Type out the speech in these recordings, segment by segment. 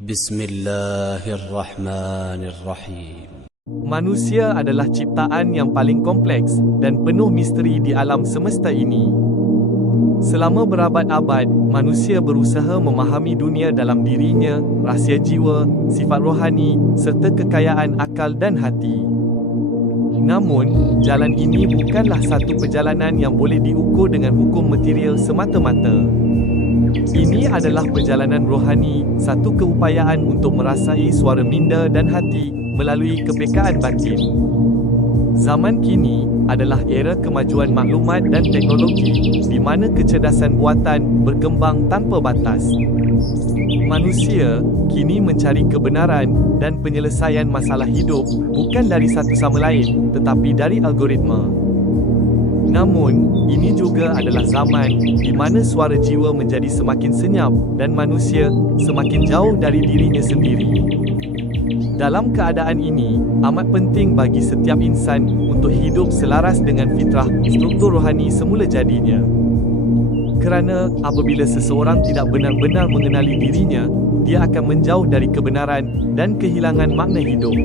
بسم الله الرحمن الرحيم Manusia adalah ciptaan yang paling kompleks dan penuh misteri di alam semesta ini. Selama berabad-abad, manusia berusaha memahami dunia dalam dirinya, rahsia jiwa, sifat rohani, serta kekayaan akal dan hati. Namun, jalan ini bukanlah satu perjalanan yang boleh diukur dengan hukum material semata-mata. Ini adalah perjalanan rohani, satu keupayaan untuk merasai suara minda dan hati melalui kepekaan batin. Zaman kini adalah era kemajuan maklumat dan teknologi di mana kecerdasan buatan berkembang tanpa batas. Manusia kini mencari kebenaran dan penyelesaian masalah hidup bukan dari satu sama lain tetapi dari algoritma. Namun, ini juga adalah zaman di mana suara jiwa menjadi semakin senyap dan manusia semakin jauh dari dirinya sendiri. Dalam keadaan ini, amat penting bagi setiap insan untuk hidup selaras dengan fitrah struktur rohani semula jadinya. Kerana apabila seseorang tidak benar-benar mengenali dirinya, dia akan menjauh dari kebenaran dan kehilangan makna hidup.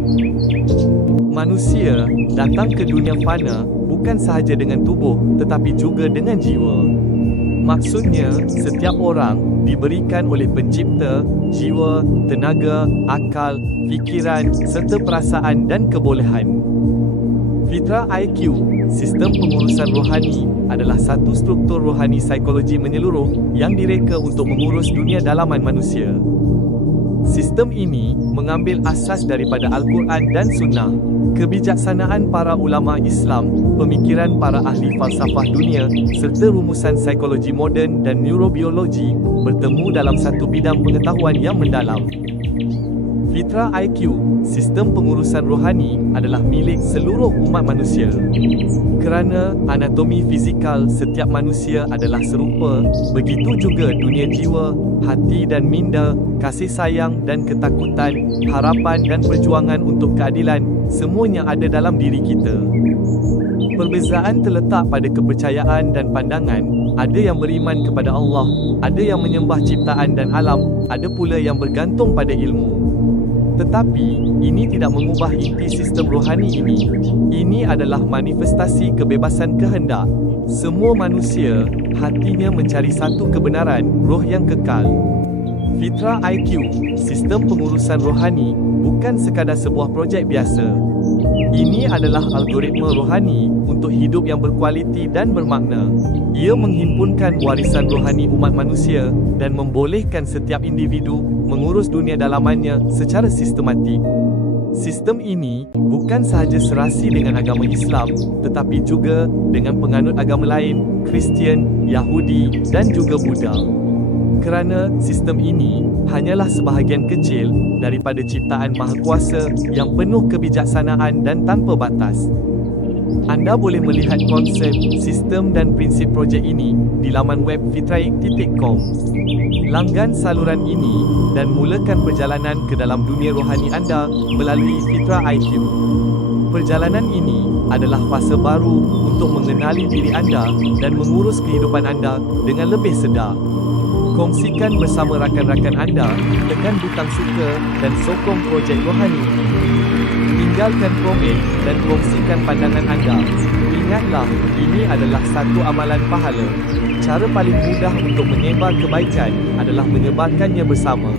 Manusia datang ke dunia fana bukan sahaja dengan tubuh tetapi juga dengan jiwa. Maksudnya, setiap orang diberikan oleh pencipta jiwa, tenaga, akal, fikiran serta perasaan dan kebolehan. Fitra IQ, sistem pengurusan rohani, adalah satu struktur rohani psikologi menyeluruh yang direka untuk mengurus dunia dalaman manusia. Sistem ini mengambil asas daripada Al-Quran dan Sunnah. Kebijaksanaan para ulama Islam, pemikiran para ahli falsafah dunia, serta rumusan psikologi moden dan neurobiologi bertemu dalam satu bidang pengetahuan yang mendalam. Fitra IQ, sistem pengurusan rohani, adalah milik seluruh umat manusia. Kerana anatomi fizikal setiap manusia adalah serupa, begitu juga dunia jiwa, hati dan minda, kasih sayang dan ketakutan, harapan dan perjuangan untuk keadilan, semuanya ada dalam diri kita. Perbezaan terletak pada kepercayaan dan pandangan, ada yang beriman kepada Allah, ada yang menyembah ciptaan dan alam, ada pula yang bergantung pada ilmu. Tetapi, ini tidak mengubah inti sistem rohani ini. Ini adalah manifestasi kebebasan kehendak. Semua manusia, hatinya mencari satu kebenaran, roh yang kekal. Fitra IQ, sistem pengurusan rohani, bukan sekadar sebuah projek biasa. Ini adalah algoritma rohani untuk hidup yang berkualiti dan bermakna. Ia menghimpunkan warisan rohani umat manusia dan membolehkan setiap individu mengurus dunia dalamannya secara sistematik. Sistem ini bukan sahaja serasi dengan agama Islam, tetapi juga dengan penganut agama lain, Kristian, Yahudi dan juga Buddha. Kerana sistem ini hanyalah sebahagian kecil daripada ciptaan Maha Kuasa yang penuh kebijaksanaan dan tanpa batas. Anda boleh melihat konsep, sistem dan prinsip projek ini di laman web fitraik.com. Langgan saluran ini dan mulakan perjalanan ke dalam dunia rohani anda melalui Fitra IQ. Perjalanan ini adalah fasa baru untuk mengenali diri anda dan mengurus kehidupan anda dengan lebih sedar. Kongsikan bersama rakan-rakan anda, tekan butang suka dan sokong projek rohani. Tinggalkan komen dan kongsikan pandangan anda. Ingatlah, ini adalah satu amalan pahala. Cara paling mudah untuk menyebar kebaikan adalah menyebarkannya bersama.